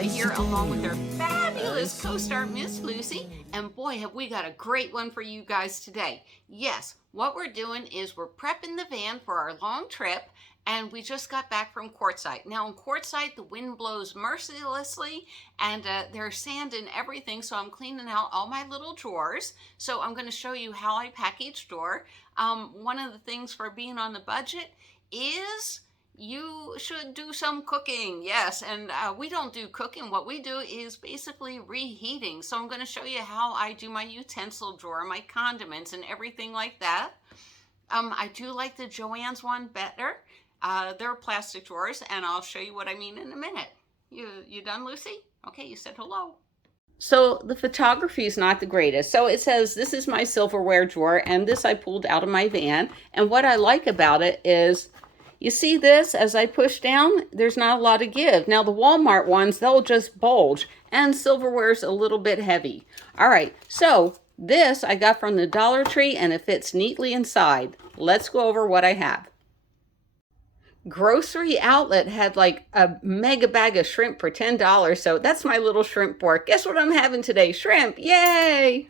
Mary here, along with our fabulous co-star, Miss Lucy. And boy, have we got a great one for you guys today. Yes, what we're doing is we're prepping the van for our long trip, and we just got back from Quartzsite. Now in Quartzsite, the wind blows mercilessly, and there's sand and everything, so I'm cleaning out all my little drawers. So I'm going to show you how I pack each drawer. One of the things for being on the budget is you should do some cooking. Yes, and we don't do cooking. What we do is basically reheating. So I'm going to show you how I do my utensil drawer, my condiments, and everything like that. I do like the Joann's one better. They're plastic drawers, and I'll show you what I mean in a minute. You done, Lucy? Okay, you said hello. So the photography is not the greatest. So it says this is my silverware drawer, and this I pulled out of my van. And what I like about it is, you see this, as I push down, there's not a lot of give. Now the Walmart ones, they'll just bulge, and silverware's a little bit heavy. All right, so this I got from the Dollar Tree, and it fits neatly inside. Let's go over what I have. Grocery Outlet had like a mega bag of shrimp for $10, so that's my little shrimp fork. Guess what I'm having today? Shrimp, yay!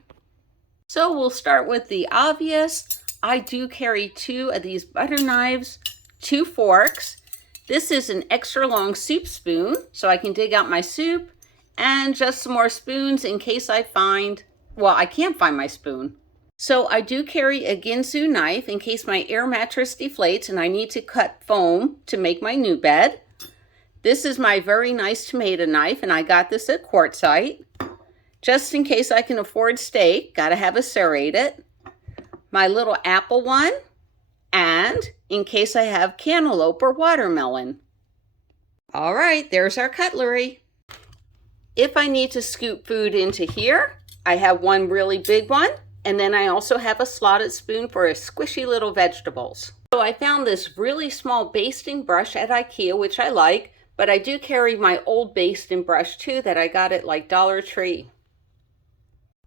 So we'll start with the obvious. I do carry 2 of these butter knives, 2 forks. This is an extra long soup spoon, so I can dig out my soup, and just some more spoons in case I can't find my spoon. So I do carry a Ginsu knife in case my air mattress deflates and I need to cut foam to make my new bed. This is my very nice tomato knife, and I got this at Quartzsite. Just in case I can afford steak, gotta have a serrated. My little apple one, and in case I have cantaloupe or watermelon. All right, there's our cutlery. If I need to scoop food into here, I have one really big one. And then I also have a slotted spoon for a squishy little vegetables. So I found this really small basting brush at IKEA, which I like, but I do carry my old basting brush too that I got at like Dollar Tree.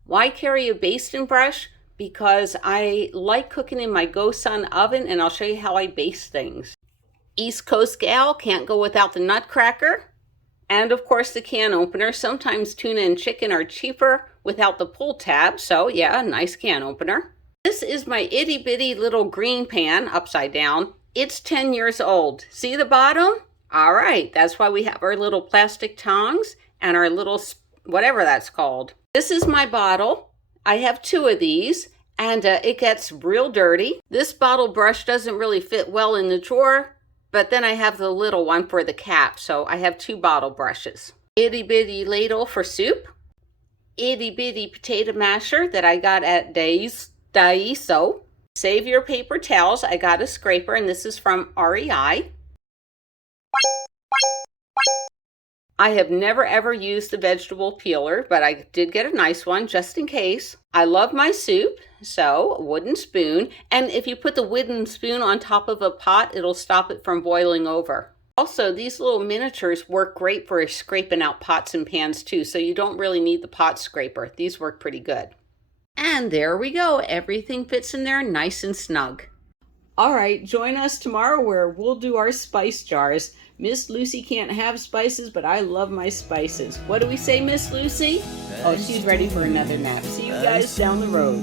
Why carry a basting brush? Because I like cooking in my GoSun oven, and I'll show you how I baste things. East Coast gal, can't go without the nutcracker. And of course the can opener. Sometimes tuna and chicken are cheaper without the pull tab, so yeah, a nice can opener. This is my itty bitty little green pan, upside down. It's 10 years old. See the bottom? All right, that's why we have our little plastic tongs and our little, whatever that's called. This is my bottle. I have 2 of these, and it gets real dirty. This bottle brush doesn't really fit well in the drawer, but then I have the little one for the cap, so I have 2 bottle brushes. Itty bitty ladle for soup. Itty bitty potato masher that I got at Daiso. Save your paper towels. I got a scraper, and this is from REI. I have never ever used the vegetable peeler, but I did get a nice one just in case. I love my soup, so a wooden spoon. And if you put the wooden spoon on top of a pot, it'll stop it from boiling over. Also, these little miniatures work great for scraping out pots and pans too, so you don't really need the pot scraper. These work pretty good. And there we go. Everything fits in there nice and snug. All right, join us tomorrow where we'll do our spice jars. Miss Lucy can't have spices, but I love my spices. What do we say, Miss Lucy? Oh, she's ready for another nap. See you guys down the road.